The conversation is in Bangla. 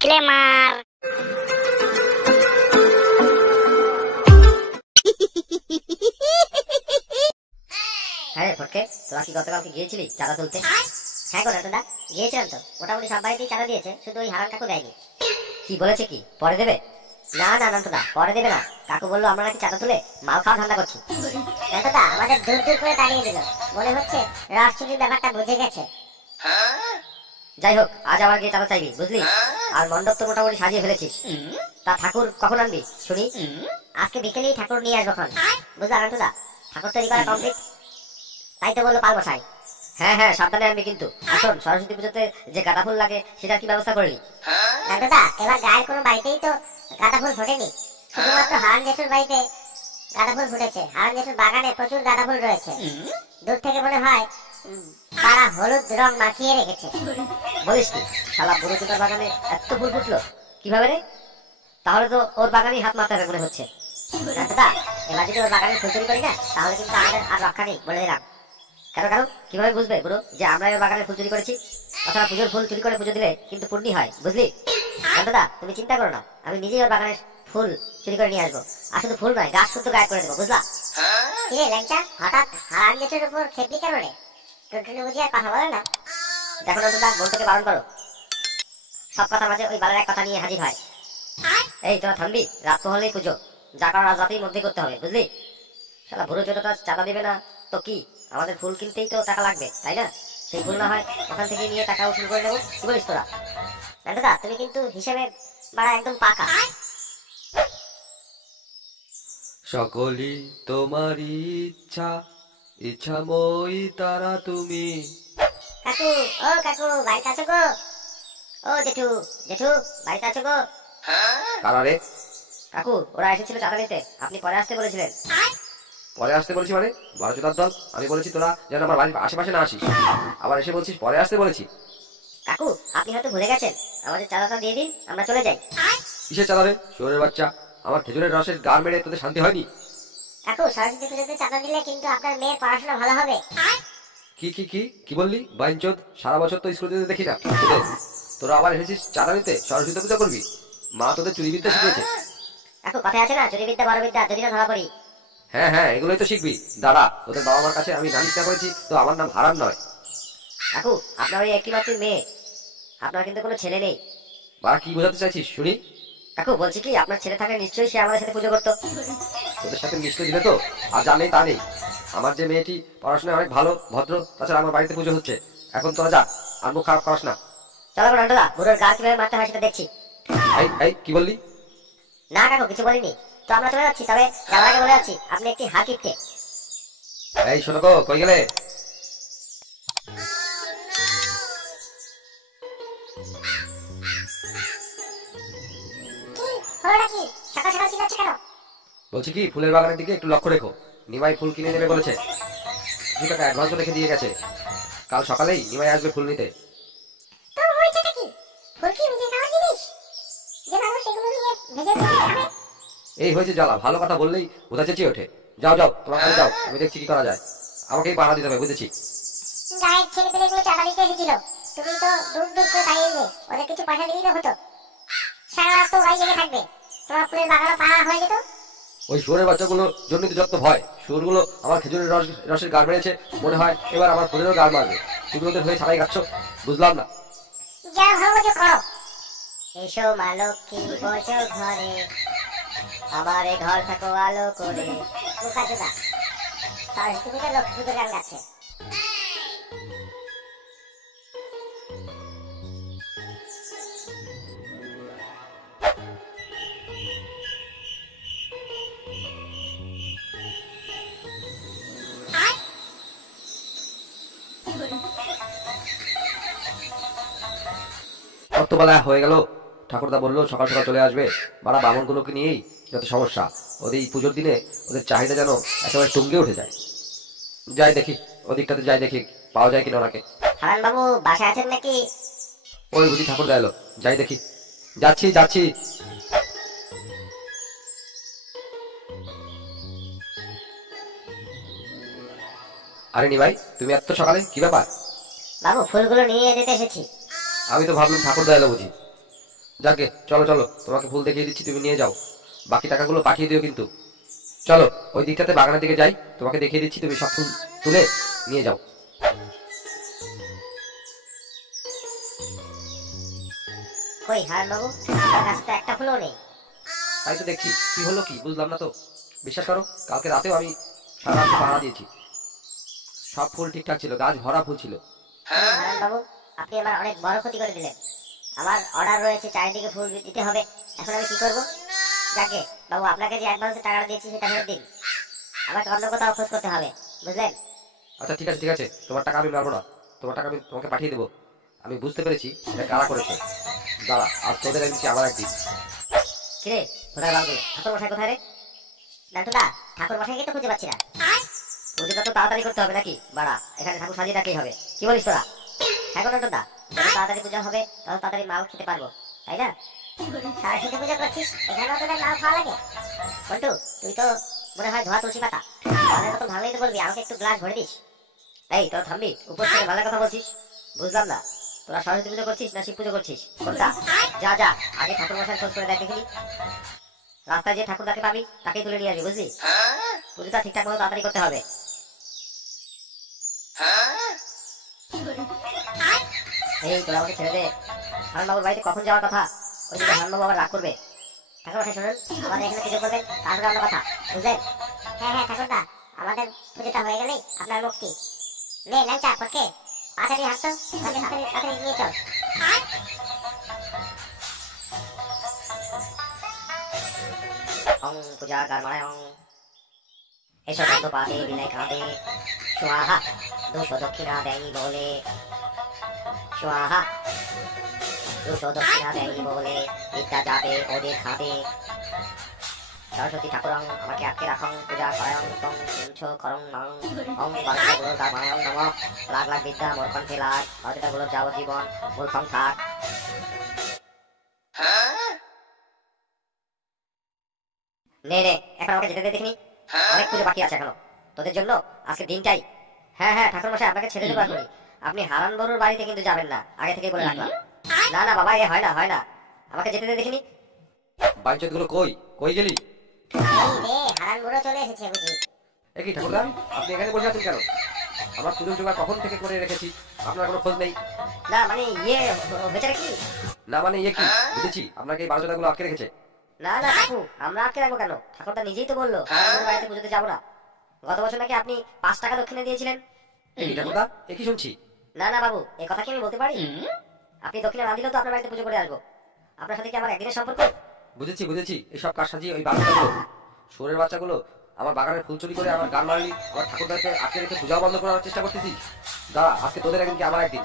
ডিসক্লেমার। হ্যাঁ ফটকে, তোরা কি গতকালকে গিয়েছিলি চাঁদা তুলতে? হ্যাঁ গো নাটুদা, গিয়েছিলাম তো। মোটামুটি সব বাড়িতেই চাঁদা দিয়েছে, শুধু ওই হারান কাকু দেয়নি। কি বলেছে, কি পরে দেবে? না না নাটুদা, পরে দেবে না। কাকু বললো আমরা নাকি চাঁদা তুলে মাল খাওয়া ধান্দা করছি। নাটুদা আমাদের দূর দূর করে তাড়িয়ে দিল, মনে হচ্ছে রাস চুরির ব্যাপারটা বুঝে গেছে। যাই হোক, আজ আবার গিয়ে চাঁদা চাইবি, বুঝলি? আর মণ্ডপ তো মোটামুটি সাজিয়ে ফেলেছিস। তা ঠাকুর কখন আনবি শুনি? আজকে বিকেলেই ঠাকুর নিয়ে আসবো খন, বুঝলা নাটুদা? ঠাকুর তৈরি করা কমপ্লিট, তাই তো বললো পাল মশাই। হ্যাঁ হ্যাঁ, সাবধানে আনবি কিন্তু। আসুন, সরস্বতী পুজোতে যে গাঁদা ফুল লাগে সেটার কি ব্যবস্থা করলি? নাটুদা এবার গায়ের কোনো বাড়িতেই তো গাঁদা ফুল ফোটেনি, শুধুমাত্র হারান জেঠুর বাড়িতে গাঁদা ফুল ফুটেছে। হারান জেঠুর বাগানে প্রচুর গাঁদা ফুল রয়েছে, দূর থেকে মনে হয় তারা হলুদ রং মাখিয়ে রেখেছে। বলিস কি, শালা বুড়ো জুতার বাগানে এত ফুল ফুটলো কিভাবে রে? তাহলে তো ওর বাগানেই হাত মারতে হবে মনে হচ্ছে। নাটুদা এবার যদি ওর বাগানে ফুল চুরি করি না, তাহলে কিন্তু আমাদের আর রক্ষা নেই, বলে দিলাম। কেন কেন, কিভাবে বুঝবে বুড়ো যে আমরা ওর বাগানে ফুল চুরি করেছি? তাছাড়া পুজোর ফুল চুরি করে পুজো দিলে কিন্তু পুণ্যি হয়, বুঝলি? দাদা তুমি চিন্তা করো না, আমি নিজেই ওর বাগানে ফুল চুরি করে নিয়ে আসবো। আর শুধু ফুল নয়, গাছ শুদ্ধ গায়েব করে দেবো, বুঝলা? কিরে ল্যাংচা, হঠাৎ হারান জেঠুর উপর খেপলি কেন রে? টুনটুনি বুঝি আর কথা বলে না? দেখো দাদা, মনটাকে বারণ করো। সব কথার মাঝে ওই বারের এক কথা নিয়ে হাজির হয়। এই তোরা থামবি? রাত তো হলেই পুজো, যা করার আজ রাতেই মধ্যে করতে হবে, বুঝলি? শালা বুড়ো চোদাটা চাঁদা দিবে না তো কি? আমাদের ফুল কিনতেই তো টাকা লাগবে, তাই না? সেই ফুল না হয় ওখান থেকে নিয়ে টাকা উসুল করে নেবো, কি বলিস তোরা? নাটুদা তুমি কিন্তু হিসেবে বাড়া একদম পাকা। সকলই তোমারই ইচ্ছা, ইচ্ছাময়ী তারা তুমি। কাকু, ও কাকু বাড়িতে আছো গো? ও জেঠু, জেঠু বাড়িতে আছো গো? কারা রে? কাকু, ওরা এসেছিল চাঁদা নিতে, আপনি পরে আসতে বলেছিলেন। পরে আসতে বলেছি মানে? বারোচোদার দল, আমি বলেছি তোরা যেন আমার বাড়ির আশেপাশে না আসিস, আবার এসে বলছিস পরে আসতে বলেছি। কাকু আপনি হয়তো ভুলে গেছেন, আমাদের চাঁদাটা দিয়ে দিন, আমরা চলে যাই। কিসের চাঁদা রে শুয়োরের বাচ্চা? আমার খেজুরের রসের গার মেরে তোদের শান্তি হয়নি? কাকু সরস্বতী পুজোতে চাঁদা দিলে কিন্তু আপনার মেয়ের পড়াশোনা ভালো হবে। কি কি কি কি বললি বাইনচোদ? সারা বছর তো স্কুলে যেতে দেখি না তোদের। তোরা আবার এসেছিস চাঁদা নিতে, সরস্বতী পূজা করবি? মা তোদের চুরি বিদ্যা শিখিয়েছে। কাকু কথায় আছে না, চুরি বিদ্যা বড় বিদ্যা, যদি না ধরা পড়ি। হ্যাঁ হ্যাঁ, এগুলোই তো শিখবি। দাঁড়া, তোদের বাবা মার কাছে আমি নালিশ না করেছি তো আমার নাম হারান নয়। কাকু আপনার ওই একটি মাত্র মেয়ে, আপনার কিন্তু কোনো ছেলে নেই। বা কি বোঝাতে চাইছিস শুনি? কাকু বলছি কি, আপনার ছেলে থাকলে নিশ্চয়ই সে আমাদের সাথে পুজো করতো। তোদের সাথে মিশতে দিলে তো? আর যা নেই তা নেই। আমার যে মেয়েটি পড়াশোনায় অনেক ভালো, ভদ্র, তাছাড়া আমার বাড়িতে পুজো হচ্ছে। এখন তোরা যা, আর মুখ খারাপ করাস না। চলো নান্টুদা, বুড়োর গা কিভাবে মারতে হয় সেটা দেখছি। এই এই কি বললি? না কাকু কিছু বলিনি তো, আমরা চলে যাচ্ছি। তবে যাওয়ার আগে বলে যাচ্ছি, আপনি একটি হাত কিপটে। এই শোনো গো, কই গেলে? হলোটা কি? সকাল সকাল চিল্লাচ্ছ কেন? বলছি কি, ফুলের বাগানের দিকে একটু লক্ষ্য রেখো। নিমাই ফুল কিনে নেবে বলেছে, 2 টাকা অ্যাডভান্স রেখে দিয়ে গেছে। কাল সকালেই নিমাই আসবে ফুল নিতে। তো হয়েছেটা কি? ফুল কি নিজে খাওয়ার জিনিস যে মানুষ এগুলো নিয়ে ভেজে ভেজে খাবে? এই হয়েছে জ্বালা, ভালো কথা বললেই বোঝা চেঁচিয়ে ওঠে। যাও যাও, তোমার কাছে যাও, আমি দেখছি কি করা যায়। আমাকেই পাহারা দিতে হবে, বুঝেছি? গায়ের ছেলে পেলেগুলো চাঁদা দিতে এসেছিল, তুমি তো দূর দূর করে তাড়িয়ে দিলে। ওদের কিছু পয়সা দিলেই তো হতো, সারা রাত তো বাড়ি জেগে থাকবে, তোমার ফুলের বাগানও পাহারা হয়ে যেত। ওই শুয়োরের বাচ্চাগুলোর জন্যই তো যত ভয়। শুয়োরগুলো আমার খেজুরের রসের গাড় মেরেছে, মনে হয় এবার আমার ফুলেরও গাড় মারবে। তুমি ওদের হয়ে ছাড়াই গাচ্ছ, বুঝলাম না। যা ভালো মতো করো। এসো মা লক্ষ্মী বসো ঘরে, আমার এই ঘর থাকো আলো করে। বোকা চোদা, সরস্বতী পুজো লক্ষ্মী পুজো গান গাচ্ছে। কত বেলা হয়ে গেল, ঠাকুরদা বললো সকাল সকাল চলে আসবে। বাড়া বামনগুলোকে নিয়েই যত সমস্যা। ওদের এই পুজোর দিনে ওদের চাহিদা যেন একেবারে টুঙ্গে উঠে যায়। যাই দেখি, ওদিকটাতে যাই দেখি পাওয়া যায় কিনা ওনাকে। হারান বাবু বাসায় আছেন নাকি? ওই বুঝি ঠাকুরদা এলো, যাই দেখি। যাচ্ছি যাচ্ছি। আরে নিমাই, তুমি এত সকালে, কি ব্যাপার? বাবু ফুলগুলো নিয়ে যেতে এসেছি। আমি তো ভাবলাম ঠাকুরদা এলো বুঝি। যাকে চলো চলো, তোমাকে ফুল দেখিয়ে দিচ্ছি, তুমি নিয়ে যাও। বাকি টাকাগুলো পাঠিয়ে দিও কিন্তু। চলো ওই দিকটাতে বাগানের দিকে যাই, তোমাকে দেখিয়ে দিচ্ছি, তুমি সব ফুল তুলে নিয়ে যাও। কই হারান বাবু, আমার কাছে তো একটা ফুলও নেই। তাই তো দেখছি, কি হলো কি বুঝলাম না তো। বিশ্বাস করো, কালকে রাতেও আমি সারা রাত পাহারা দিয়েছি, সব ফুল ঠিকঠাক ছিল, গাছ ভরা ফুল ছিল। হারান বাবু, আপনি আমার অনেক বড় ক্ষতি করে দিলেন। আমার অর্ডার রয়েছে, চারিদিকে ফুল দিতে হবে, এখন আমি কি করব? যাকে বাবু, আপনাকে যে অ্যাডভান্সে টাকাটা দিয়েছি সেটা ফেরত দিন। আমাকে অন্য কোথাও খোঁজ করতে হবে, বুঝলেন? আচ্ছা ঠিক আছে ঠিক আছে, তোমার টাকা আমি মারবো না, তোমার টাকা আমি তোমাকে পাঠিয়ে দেবো। আমি বুঝতে পেরেছি এটা কারা করেছে। দাঁড়া, আজ তোদের একদিন কি আমার একদিন। কিরে, কোথায় লাগবে? ঠাকুর মশাই কোথায় রে? নাটুদা, ঠাকুর মশাইকে তো খুঁজে পাচ্ছি না। পুজোটা তো তাড়াতাড়ি করতে হবে নাকি বাড়া? এখানে ঠাকুর সাজিয়ে রাখলেই হবে। কি বলিস তোরা? হ্যাঁ গো নাটুদা, যত তাড়াতাড়ি পূজা হবে তত তাড়াতাড়ি মাল খেতে পারবো, তাই না? সরস্বতী পুজো করছিস, এখানেও তোদের মাল খাওয়া লাগে? বল্টু, তুই তো মনে হয় ধোয়া তুলসী পাতা, আমাদের মতো ভাঙলেই তো বলবি, আমাকে একটু গ্লাস ভরে দিস। এই তোরা থামবি? উপর থেকে ভালো কথা বলছিস? বুঝলাম না, তোরা সরস্বতী পুজো করছিস না শিব পুজো করছিস? কোনটা? যা যা, আগে ঠাকুর মশাই খোঁজ করে দেখ দেখিনি। রাস্তায় যে ঠাকুরদাকে পাবি তাকেই তুলে নিয়ে আসবি, বুঝলি? পুজোটা ঠিকঠাক মতো তাড়াতাড়ি করতে হবে। এই তোরা আমাকে ছেড়ে দে। হারানবাবুর বাড়িতে কখন যাওয়ার কথা? ওইদিকে হারানবাবু আবার রাগ করবে। ঠাকুর মশাই শুনুন, আমাদের এখানে পুজো করবেন, তারপরে অন্য কথা, বুঝলেন? হ্যাঁ হ্যাঁ ঠাকুরদা, আমাদের পুজোটা হয়ে গেলেই আপনার মুক্তি। নে ল্যাংচা পটকে, তাড়াতাড়ি হাঁটতো, তাড়াতাড়ি তাড়াতাড়ি নিয়ে চল। অং পূজা গারমায় অং। এসব বন্ধ পাবে বিলাই কাঁদে। সোয়াহা, দুশো দক্ষিণা দেয়নি বলে। সোয়াহা, দুশো দক্ষিণা দেয়নি বলে বিদ্যা যাবে ওদের খাদে। সরস্বতী ঠাকুরং আমাকে আটকে রাখং, পূজা করায়ং তং কিঞ্চ করং নং। অং বারোটা গুলোর গারমায়ং নম। লাখ লাখ বিদ্যা মোর কণ্ঠে লাগ, বারোটা গুলোর যাবজ্জীবন মূর্খং থাক। নে নে, এখন আমাকে যেতে দে দেখিনি। অনেক পুজো বাকি আছে এখনো তোদের জন্য, আজকে দিনটাই। হ্যাঁ হ্যাঁ ঠাকুর মশাই, আপনাকে ছেড়ে দেবো এখনই। আপনি হারান বড়ুর বাড়িতে কিন্তু যাবেন না, আগে থেকে বলে রাখলাম। না না বাবা, এ হয় না হয় না, আমাকে যেতে দে দেখিনি। বাইঞ্চত গুলো কই কই গেলি? এই রে, হারান বুড়ো চলে এসেছে বুঝি। একই ঠাকুরদা, আপনি এখানে বসে আছেন কেন? আমার পুজোর জোগাড় কখন থেকে করে রেখেছি, আপনার কোনো খোঁজ নেই। না মানে ইয়ে হয়েছে কি? না মানে ইয়ে কি, বুঝেছি আপনাকে এই 12 গুলো আটকে রেখেছে। না না কাকু, আমরা আটকে রাখবো কেন? ঠাকুরটা নিজেই তো বললো হারান বাড়িতে পুজোতে যাবো না। গত বছর নাকি আপনি 5 টাকা দক্ষিণে দিয়েছিলেন। একই ঠাকুরদা, একই শুনছি। না না বাবু, এ কথা কি আমি বলতে পারি? আপনি দক্ষিণে না দিলেও তো আপনার বাড়িতে পুজো করে আসবো। আপনার সাথে কি আমার একদিনের সম্পর্ক? বুঝেছি বুঝেছি, এইসব কাজ সাজিয়ে ওই বাচ্চাগুলো, শুয়োরের বাচ্চাগুলো আমার বাগানের ফুল চুরি করে আমার গান মারলি, আমার ঠাকুরদাকে আটকে রেখে পূজাও বন্ধ করার চেষ্টা করতেছিস। দাঁড়া, আজকে তোদের একদিন কি আমার একদিন।